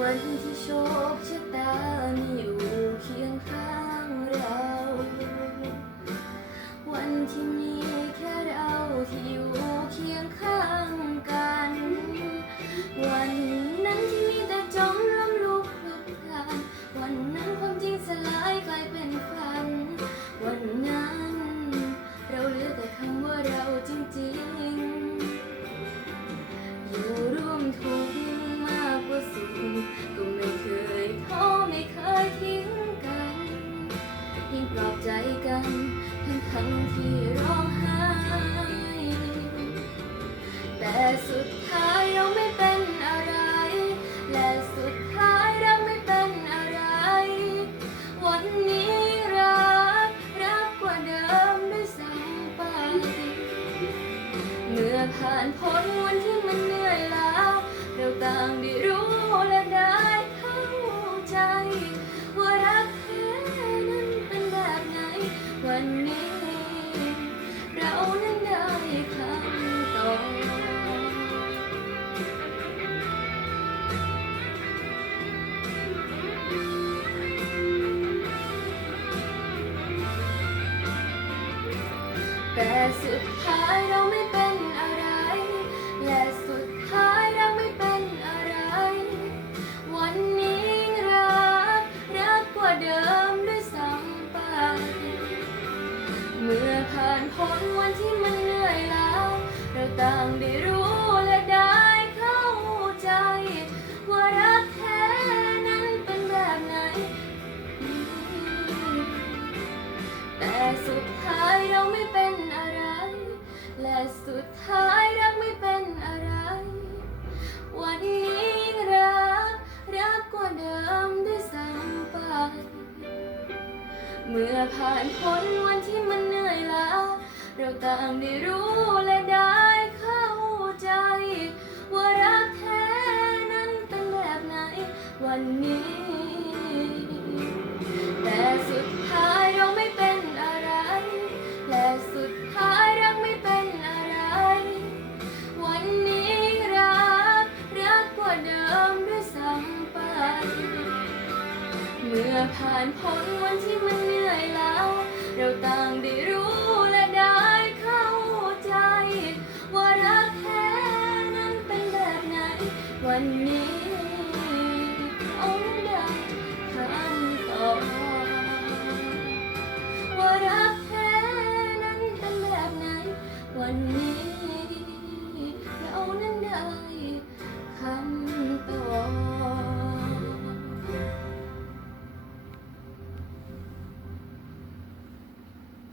วันที่โชคชะตา ทั้งที่ร้องไห้ แต่สุดท้ายเราไม่เป็นอะไร และสุดท้ายเราไม่เป็นอะไร วันนี้รักรักกว่าเดิมด้วยซ้ำไปเมื่อผ่านพ้นวันที่มันเหนื่อยล้าเราต่างได้รู้ แต่สุดท้ายเราไม่เป็นอะไร และสุดท้ายเราไม่เป็นอะไร วันนี้รักรักกว่าเดิมด้วยซ้ำไป เมื่อผ่านพ้นวันที่มันเหนื่อยล้าเราต่างได้รู้และได้เข้าใจว่ารัก เมื่อผ่านพ้นวันที่มันเหนื่อยล้าเราต่างได้รู้และได้เข้าใจ ว่ารักแท้นั้นเป็นแบบไหนวันนี้ เมื่อผ่านพ้นวันที่มันเหนื่อยแล้ว เราต่างได้รู้และได้เข้าใจ ว่ารักแท้นั้นเป็นแบบไหนวันนี้